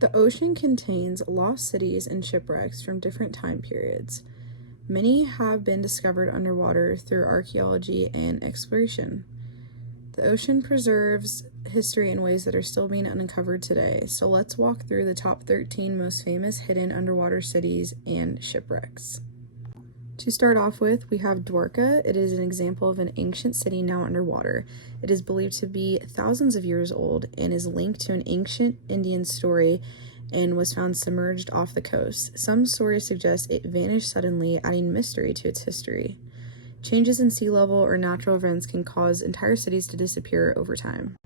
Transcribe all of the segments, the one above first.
The ocean contains lost cities and shipwrecks from different time periods. Many have been discovered underwater through archaeology and exploration. The ocean preserves history in ways that are still being uncovered today, so let's walk through the top 13 most famous hidden underwater cities and shipwrecks. To start off with, we have Dwarka. It is an example of an ancient city now underwater. It is believed to be thousands of years old and is linked to an ancient Indian story and was found submerged off the coast. Some stories suggest it vanished suddenly, adding mystery to its history. Changes in sea level or natural events can cause entire cities to disappear over time.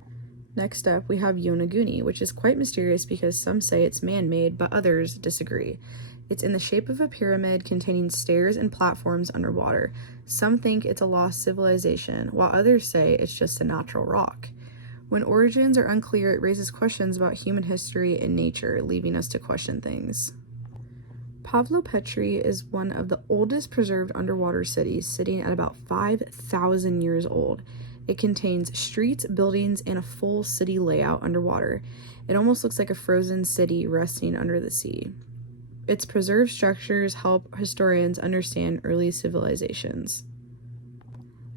Next up, we have Yonaguni, which is quite mysterious because some say it's man-made, but others disagree. It's in the shape of a pyramid containing stairs and platforms underwater. Some think it's a lost civilization, while others say it's just a natural rock. When origins are unclear, it raises questions about human history and nature, leaving us to question things. Pavlopetri is one of the oldest preserved underwater cities, sitting at about 5,000 years old. It contains streets, buildings, and a full city layout underwater. It almost looks like a frozen city resting under the sea. Its preserved structures help historians understand early civilizations.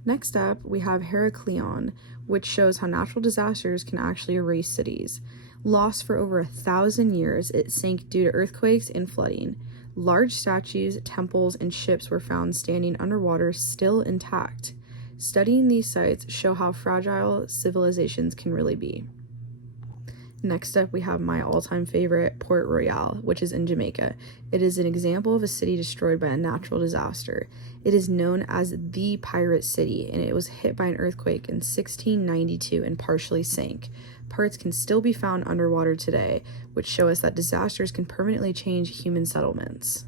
Next up, we have Heraklion, which shows how natural disasters can actually erase cities. Lost for over 1,000 years, it sank due to earthquakes and flooding. Large statues, temples, and ships were found standing underwater still intact. Studying these sites show how fragile civilizations can really be. Next up, we have my all-time favorite, Port Royal, which is in Jamaica. It is an example of a city destroyed by a natural disaster. It is known as the Pirate City, and it was hit by an earthquake in 1692 and partially sank. Parts can still be found underwater today, which show us that disasters can permanently change human settlements.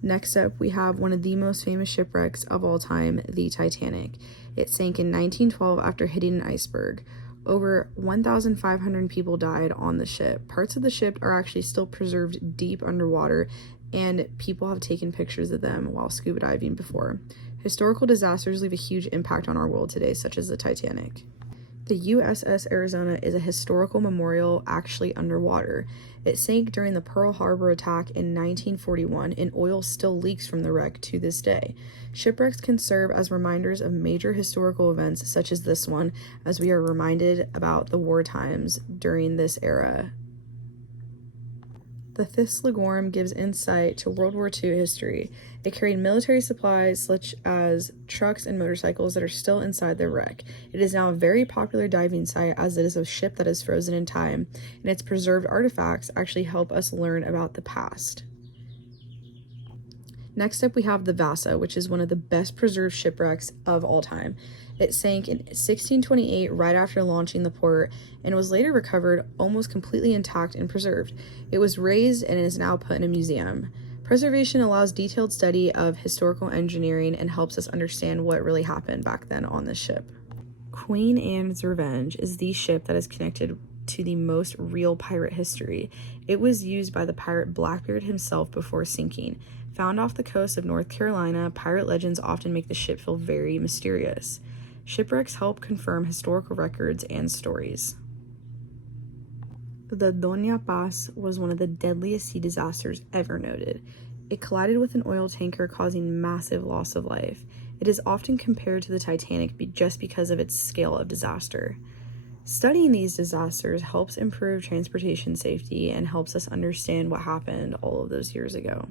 Next up, we have one of the most famous shipwrecks of all time, the Titanic. It sank in 1912 after hitting an iceberg. Over 1,500 people died on the ship. Parts of the ship are actually still preserved deep underwater, and people have taken pictures of them while scuba diving before. Historical disasters leave a huge impact on our world today, such as the Titanic. The USS Arizona is a historical memorial actually underwater. It sank during the Pearl Harbor attack in 1941, and oil still leaks from the wreck to this day. Shipwrecks can serve as reminders of major historical events such as this one, as we are reminded about the war times during this era. The Thistlagorm gives insight to World War II history. It carried military supplies such as trucks and motorcycles that are still inside the wreck. It is now a very popular diving site as it is a ship that is frozen in time, and its preserved artifacts actually help us learn about the past. Next up, we have the Vasa, which is one of the best preserved shipwrecks of all time. It sank in 1628 right after launching the port and was later recovered almost completely intact and preserved. It was raised and is now put in a museum. Preservation allows detailed study of historical engineering and helps us understand what really happened back then on this ship. Queen Anne's Revenge is the ship that is connected to the most real pirate history. It was used by the pirate Blackbeard himself before sinking. Found off the coast of North Carolina, pirate legends often make the ship feel very mysterious. Shipwrecks help confirm historical records and stories. The Doña Paz was one of the deadliest sea disasters ever noted. It collided with an oil tanker, causing massive loss of life. It is often compared to the Titanic just because of its scale of disaster. Studying these disasters helps improve transportation safety and helps us understand what happened all of those years ago.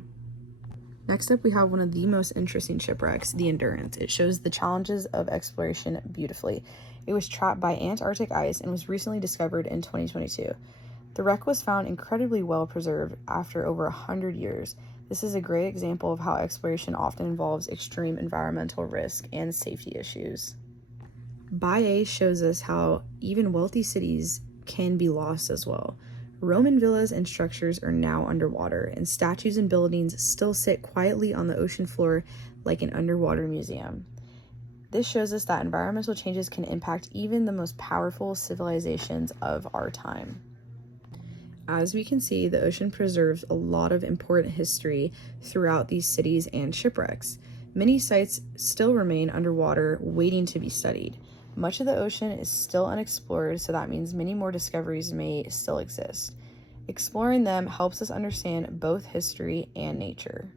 Next up, we have one of the most interesting shipwrecks, the Endurance. It shows the challenges of exploration beautifully. It was trapped by Antarctic ice and was recently discovered in 2022. The wreck was found incredibly well preserved after over 100 years. This is a great example of how exploration often involves extreme environmental risk and safety issues. Baiae shows us how even wealthy cities can be lost as well. Roman villas and structures are now underwater, and statues and buildings still sit quietly on the ocean floor like an underwater museum. This shows us that environmental changes can impact even the most powerful civilizations of our time. As we can see, the ocean preserves a lot of important history throughout these cities and shipwrecks. Many sites still remain underwater, waiting to be studied. Much of the ocean is still unexplored, so that means many more discoveries may still exist. Exploring them helps us understand both history and nature.